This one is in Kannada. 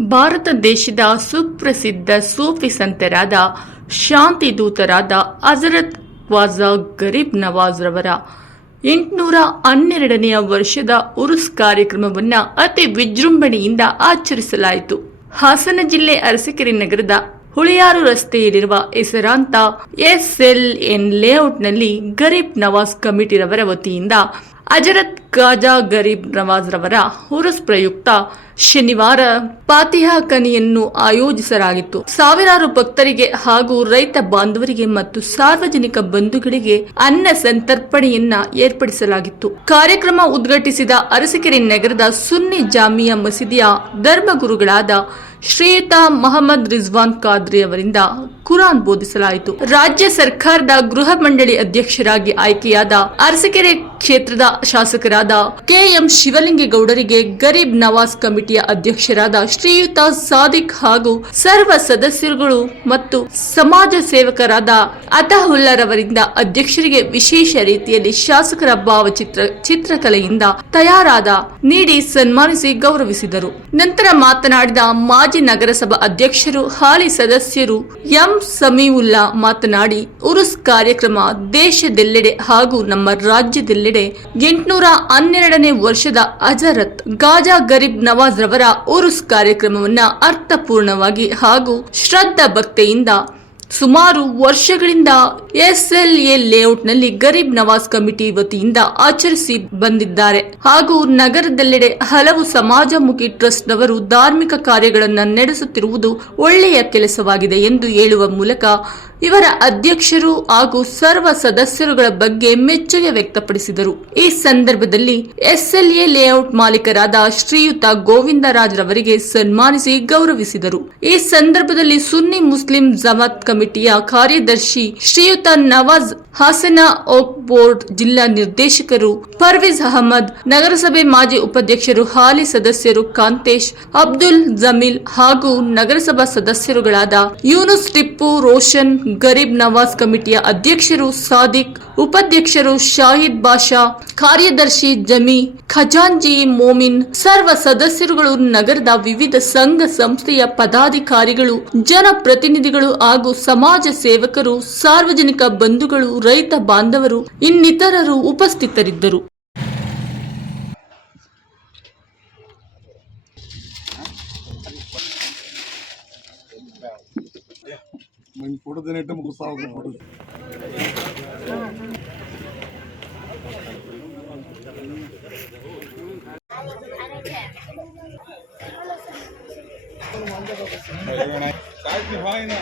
ಭಾರತ ದೇಶದ ಸುಪ್ರಸಿದ್ಧ ಸೂಫಿ ಸಂತರಾದ ಶಾಂತಿ ದೂತರಾದ ಹಜರತ್ ಖ್ವಾಜಾ ಗರೀಬ್ ನವಾಜ್ ರವರ ಎಂಟುನೂರ ಹನ್ನೆರಡನೆಯ ವರ್ಷದ ಉರುಸ್ ಕಾರ್ಯಕ್ರಮವನ್ನು ಅತಿ ವಿಜೃಂಭಣೆಯಿಂದ ಆಚರಿಸಲಾಯಿತು. ಹಾಸನ ಜಿಲ್ಲೆ ಅರಸಕೆರೆ ನಗರದ ಹುಳಿಯಾರು ರಸ್ತೆಯಲ್ಲಿರುವ ಹೆಸರಾಂತ ಎನ್ ಲೇಔಟ್ನಲ್ಲಿ ಗರೀಬ್ ನವಾಜ್ ಕಮಿಟಿ ರವರ ವತಿಯಿಂದ ಅಜರತ್ ಗಾಜಾ ಗರೀಬ್ ನವಾಜ್ ರವರ ಹುರುಸ್ ಪ್ರಯುಕ್ತ ಶನಿವಾರ ಪಾತಿಹಾ ಕನಿಯನ್ನು ಆಯೋಜಿಸಲಾಗಿತ್ತು. ಸಾವಿರಾರು ಭಕ್ತರಿಗೆ ಹಾಗೂ ರೈತ ಬಾಂಧವರಿಗೆ ಮತ್ತು ಸಾರ್ವಜನಿಕ ಬಂಧುಗಳಿಗೆ ಅನ್ನ ಸಂತರ್ಪಣೆಯನ್ನ ಏರ್ಪಡಿಸಲಾಗಿತ್ತು. ಕಾರ್ಯಕ್ರಮ ಉದ್ಘಾಟಿಸಿದ ಅರಸಿಕೆರೆ ನಗರದ ಸುನ್ನಿ ಜಾಮಿಯಾ ಮಸೀದಿಯ ಧರ್ಮಗುರುಗಳಾದ ಶ್ರೀಯುತ ಮಹಮ್ಮದ್ ರಿಜ್ವಾನ್ ಖಾದ್ರಿ ಅವರಿಂದ ಕುರಾನ್ ಬೋಧಿಸಲಾಯಿತು. ರಾಜ್ಯ ಸರ್ಕಾರದ ಗೃಹ ಮಂಡಳಿ ಅಧ್ಯಕ್ಷರಾಗಿ ಆಯ್ಕೆಯಾದ ಅರಸಕೆರೆ ಕ್ಷೇತ್ರದ ಶಾಸಕರಾದ ಕೆಎಂ ಶಿವಲಿಂಗೇಗೌಡರಿಗೆ ಗರೀಬ್ ನವಾಜ್ ಕಮಿಟಿಯ ಅಧ್ಯಕ್ಷರಾದ ಶ್ರೀಯುತ ಸಾದಿಕ್ ಹಾಗೂ ಸರ್ವ ಸದಸ್ಯರುಗಳು ಮತ್ತು ಸಮಾಜ ಸೇವಕರಾದ ಅತಾಹುಲ್ಲರವರಿಂದ ಅಧ್ಯಕ್ಷರಿಗೆ ವಿಶೇಷ ರೀತಿಯಲ್ಲಿ ಶಾಸಕರ ಭಾವಚಿತ್ರ, ಚಿತ್ರಕಲೆಯಿಂದ ತಯಾರಾದ, ನೀಡಿ ಸನ್ಮಾನಿಸಿ ಗೌರವಿಸಿದರು. ನಂತರ ಮಾತನಾಡಿದ ಮಾಜಿ ನಗರಸಭಾ ಅಧ್ಯಕ್ಷರು, ಹಾಲಿ ಸದಸ್ಯರು ಎಂ ಸಮೀವುಲ್ಲಾ ಮಾತನಾಡಿ, ಉರುಸ್ ಕಾರ್ಯಕ್ರಮ ದೇಶದೆಲ್ಲೆಡೆ ಹಾಗೂ ನಮ್ಮ ರಾಜ್ಯದೆಲ್ಲೆಡೆ ಎಂಟುನೂರ ಹನ್ನೆರಡನೇ ವರ್ಷದ ಅಜರತ್ ಗಾಜಾ ಗರೀಬ್ ನವಾಜ್ ರವರ ಉರುಸ್ ಕಾರ್ಯಕ್ರಮವನ್ನ ಅರ್ಥಪೂರ್ಣವಾಗಿ ಹಾಗೂ ಶ್ರದ್ಧಾ ಭಕ್ತಿಯಿಂದ ಸುಮಾರು ವರ್ಷಗಳಿಂದ ಎಸ್ಎಲ್ಎ ಲೇಔಟ್ನಲ್ಲಿ ಗರೀಬ್ ನವಾಜ್ ಕಮಿಟಿ ವತಿಯಿಂದ ಆಚರಿಸಿ ಬಂದಿದ್ದಾರೆ. ಹಾಗೂ ನಗರದೆಲ್ಲೆಡೆ ಹಲವು ಸಮಾಜಮುಖಿ ಟ್ರಸ್ಟ್ನವರು ಧಾರ್ಮಿಕ ಕಾರ್ಯಗಳನ್ನು ನಡೆಸುತ್ತಿರುವುದು ಒಳ್ಳೆಯ ಕೆಲಸವಾಗಿದೆ ಎಂದು ಹೇಳುವ ಮೂಲಕ ಇವರ ಅಧ್ಯಕ್ಷರು ಹಾಗೂ ಸರ್ವ ಸದಸ್ಯರುಗಳ ಬಗ್ಗೆ ಮೆಚ್ಚುಗೆ ವ್ಯಕ್ತಪಡಿಸಿದರು. ಈ ಸಂದರ್ಭದಲ್ಲಿ ಎಸ್ಎಲ್ಎ ಲೇಔಟ್ ಮಾಲೀಕರಾದ ಶ್ರೀಯುತ ಗೋವಿಂದರಾಜ್ ರವರಿಗೆ ಸನ್ಮಾನಿಸಿ ಗೌರವಿಸಿದರು. ಈ ಸಂದರ್ಭದಲ್ಲಿ ಸುನ್ನಿ ಮುಸ್ಲಿಂ ಜಮಾತ್ ಕಮಿಟಿಯ ಕಾರ್ಯದರ್ಶಿ ಶ್ರೀಯುತ ನವಾಜ್ ಹಾಸನ ಓಕ್ ಬೋರ್ಡ್ ಜಿಲ್ಲಾ ನಿರ್ದೇಶಕರು ಪರ್ವೇಜ್ ಅಹಮದ್, ನಗರಸಭೆ ಮಾಜಿ ಉಪಾಧ್ಯಕ್ಷರು ಹಾಲಿ ಸದಸ್ಯರು ಕಾಂತೇಶ್, ಅಬ್ದುಲ್ ಜಮೀಲ್ ಹಾಗೂ ನಗರಸಭಾ ಸದಸ್ಯರುಗಳಾದ ಯೂನುಸ್ ಟಿಪ್ಪು, ರೋಷನ್, ಗರೀಬ್ ನವಾಜ್ ಕಮಿಟಿಯ ಅಧ್ಯಕ್ಷರು ಸಾದಿಕ್, ಉಪಾಧ್ಯಕ್ಷರು ಶಾಹಿದ್ ಬಾಷಾ ಕಾರ್ಯದರ್ಶಿ ಜಮಿ ಖಜಾಂಜಿ ಮೋಮಿನ್, ಸರ್ವ ಸದಸ್ಯರುಗಳು, ನಗರದ ವಿವಿಧ ಸಂಘ ಸಂಸ್ಥೆಯ ಪದಾಧಿಕಾರಿಗಳು, ಜನಪ್ರತಿನಿಧಿಗಳು ಹಾಗೂ ಸಮಾಜ ಸೇವಕರು, ಸಾರ್ವಜನಿಕ ಬಂಧುಗಳು, ರೈತ ಬಾಂಧವರು, ಇನ್ನಿತರರು ಉಪಸ್ಥಿತರಿದ್ದರು. này কাজ হয় না?